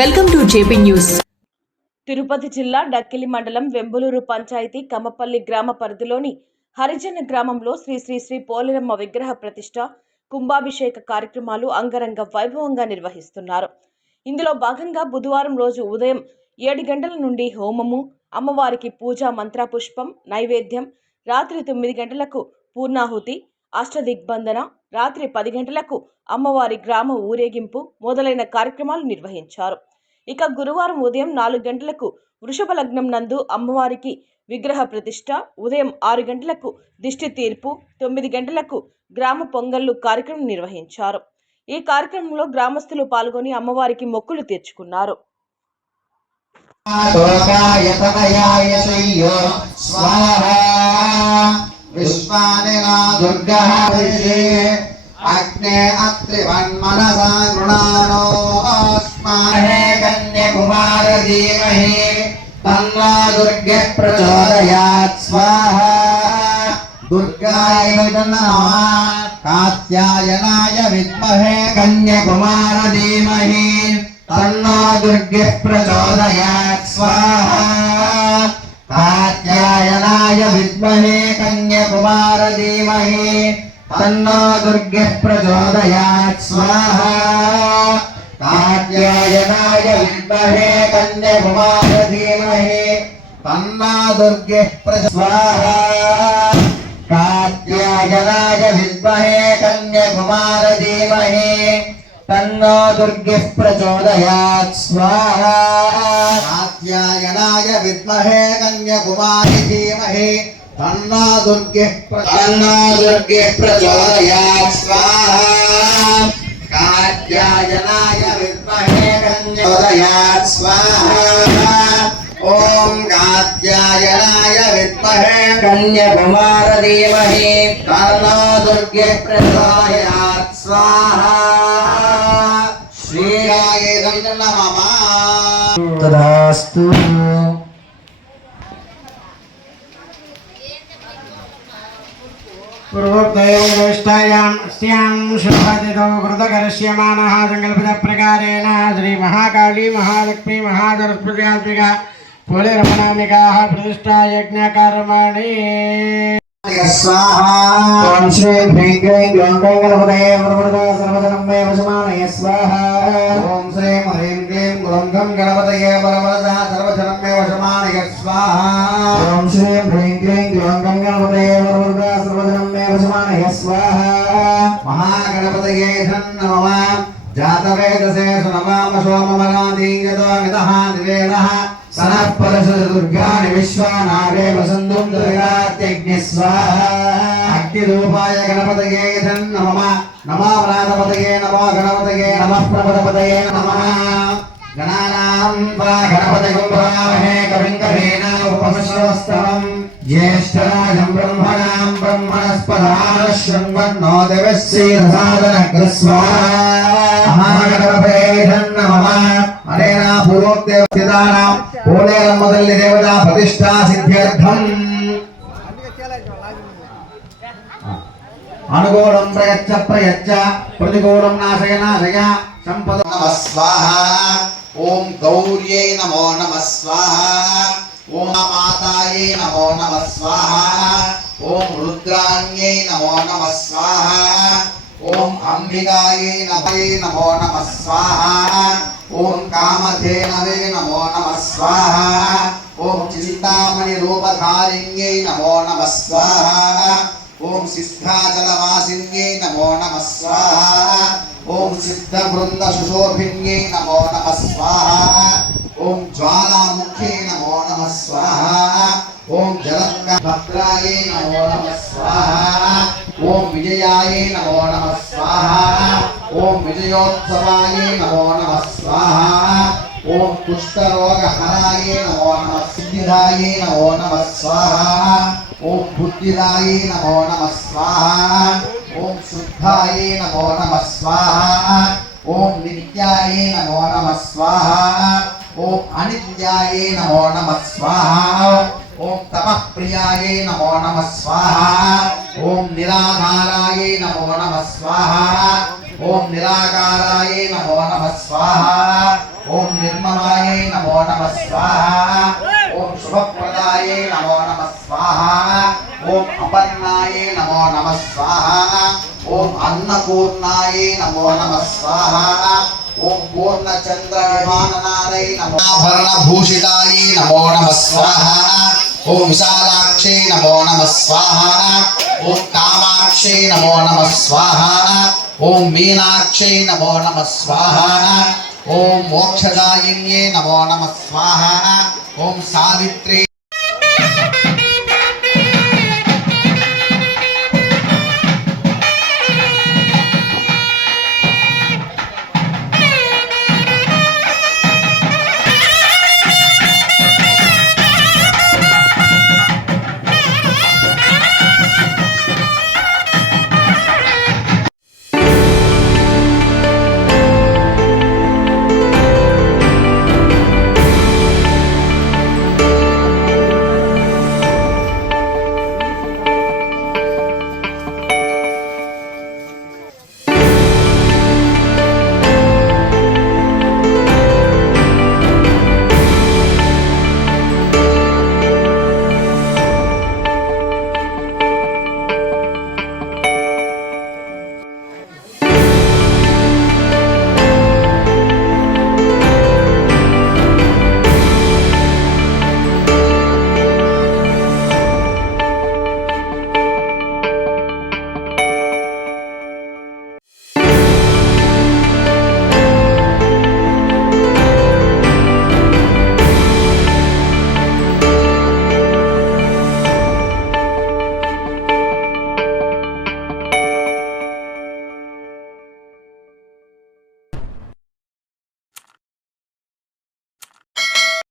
Welcome to JP news. Tirupati జిల్లా డక్కిలి మండలం వెంబులూరు పంచాయతీ కమ్మపల్లి గ్రామ పరిధిలోని హరిజన గ్రామంలో శ్రీ శ్రీ శ్రీ పోలేరమ్మ విగ్రహ ప్రతిష్ట కుంభాభిషేక కార్యక్రమాలు అంగరంగ వైభవంగా నిర్వహిస్తున్నారు. ఇందులో భాగంగా బుధవారం రోజు ఉదయం ఏడు గంటల నుండి హోమము అమ్మవారికి పూజా మంత్రపుష్పం నైవేద్యం రాత్రి తొమ్మిది గంటలకు పూర్ణాహుతి అష్టదిగ్బంధన రాత్రి పది గంటలకు అమ్మవారి గ్రామ ఊరేగింపు మొదలైన కార్యక్రమాలు నిర్వహించారు. ఇక గురువారం ఉదయం నాలుగు గంటలకు వృషభ లగ్నం నందు అమ్మవారికి విగ్రహ ప్రతిష్ట ఉదయం ఆరు గంటలకు దిష్టి తీర్పు తొమ్మిది గంటలకు గ్రామ పొంగళ్ళు కార్యక్రమం నిర్వహించారు. ఈ కార్యక్రమంలో గ్రామస్తులు పాల్గొని అమ్మవారికి మొక్కులు తీర్చుకున్నారు. अग्ने अत्रिवन्मनसा गृणानो अस्माहे कन्यकुमारधीमहि। तन्नो दुर्गे प्रचोदयात् स्वाहा। दुर्गाय नमः कात्यायनाय विद्महे कन्यकुमारधीमहि। तन्नो दुर्गे प्रचोदयात् स्वाहा। తన్నో దుర్గే ప్రచోదయాత్ స్వాహా కాత్యాయనాయ విద్మహే కన్యకుమార ధీమహి తన్నా దుర్గే ప్రచ స్వాహా కాత్యాయనాయ విద్మహే కన్యకుమార ధీమహి తన్నో దుర్గే ప్రచోదయాత్ స్వాహా కాత్యాయనాయ విద్మహే కన్యకుమారి ధీమహి తన్నో దుర్గే తన్నో దుర్గే ప్రచోదయాత్. స్వాహా. కాత్యాయనాయ విద్మహే కన్యకుమారయాత్ స్వాహా ఓం కాత్యాయనాయ విద్మహే కన్యకుమార ధీమహి తన్నో దుర్గే ప్రచోదయాత్ స్వాహా पूर्वोक्तयो व्यवस्थायाम् अस्यां शुभदितो हृदकरिष्यमाणः सङ्कल्पितप्रकारेण श्रीमहाकाली महालक्ष्मी महासरस्वत्यात्मिका पुलिरमणामिकाः प्रतिष्ठा यज्ञकर्मणि स्वाहा श्री भैङ्गै गङ्गङ्गलपदये प्रभृता सर्वधनम्बे वशमानय स्वाहा ॐ श्री ह्रीं क्लीं गुलङ्गं गणपतये परमरदा सर्वधनम्बे वशमानय स्वाहा ॐ श्री भैङ्गै गङ्गं స్వాహ మహాగణపతయే నమ జాతవేదసే సునమామ సోమమరాదీయతో విదహ నివేదః సనః పరశుదుర్గాణి విశ్వానావే వసంతుం దుర్గాత్యగ్ని స్వాహ అగ్నిరూపాయ గణపతయే నమ నమో వ్రాతపతయే నమో గణపతయే నమః ప్రపదపతయే గణపతి గుంభామహే కవిం उपमश्रवस्तवम् ज्येष्ठराजं ब्रह्मणां ब्रह्मणस्पदानः शृण्वन्नो देवश्रीरसादनग्रस्वाहा महागणपतये नमः అనేనా పూర్వోక్తేవ స్థితానాం పూర్ణేరమ్మదల్లి దేవతా ప్రతిష్టా సిద్ధ్యర్థం అనుగూలం ప్రయచ్చ ప్రయచ్చ ప్రతికూలం నాశయ నాశయ సంపద నమ స్వాహ ఓం గౌర్యై నమో నమ స్వాహ ఓం మాతాయే నమో నమ స్వాహ. ఓం రుద్రాణ్యై నమో నమ స్వాహ. ఓం అంబికాయే నమై నమో నమ స్వాహ. ఓం కామధేనవే నమో నమ స్వాహ. ఓం చింతామణి రూపధారిణ్యై నమో నమ స్వాహ. ఓం సిద్ధాచలవాసిన్యై నమో నమ స్వాహ. ఓం సిద్ధ బృంద సుశోభిన్యై నమో నమ స్వాహ. ఓం జ్వాలాముఖ్యై జలంగా భద్రాయై నమో నమ స్వాహ ఓం విజయాయై నమో నమ స్వాహ ఓం విజయోత్సవాయై నమో నమ స్వాహ ఓం కుష్ఠరోగహరాయై నమో నమ సిద్ధిదాయై నమో నమ స్వాహ ఓం బుద్ధిదాయై నమో నమ స్వాహ ఓం శుద్ధాయై నమో నమ స్వాహ ఓం నిత్యాయై నమో నమ స్వాహ ఓం అనిత్యాయై నమో నమ స్వాహ ఓం నమో నమ స్వాహ. ఓం నిరాధారాయై నమో నమ స్వాహ. ఓం నిరాకారాయ నమో నమ స్వాహ. ఓం నిర్మలాయై నమో నమ స్వాహ. ఓం శుభప్రదాయై నమో నమ స్వాహ. ఓం అపర్ణాయై నమో నమ స్వాహ. ఓం అన్నపూర్ణాయై నమో నమ స్వాహ. ఓం పూర్ణచంద్ర విమాననారై నమో భరణభూషితాయై నమో నమ స్వాహ. ఓం విశాలాక్షై నమో నమ స్వాహాన ఓం కామాక్షే నమో నమ స్వాహాన ఓం మీనాక్షే నమో నమ స్వాహాన ఓం మోక్షదాయిన్యే నమో నమ స్వాహాన ఓం సావిత్రి